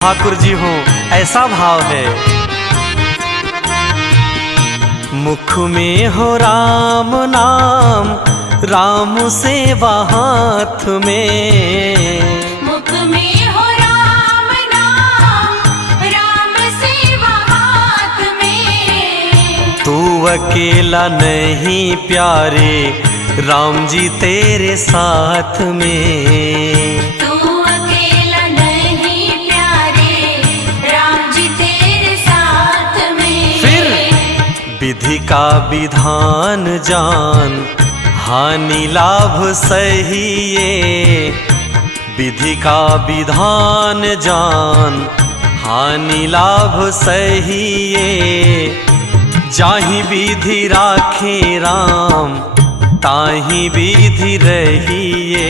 ठाकुर जी हो ऐसा भाव है। मुख में हो राम नाम, राम सेवा हाथ में। मुख में हो राम नाम, राम सेवा हाथ में। तू अकेला नहीं प्यारे, राम जी तेरे साथ में। तू अकेला नहीं प्यारे, राम जी तेरे साथ में। फिर विधि का विधान जान, हानि लाभ सही ये। विधि का विधान जान, हानि लाभ सही ये। जाहि विधि राखे राम, ताहि विधि रहिए।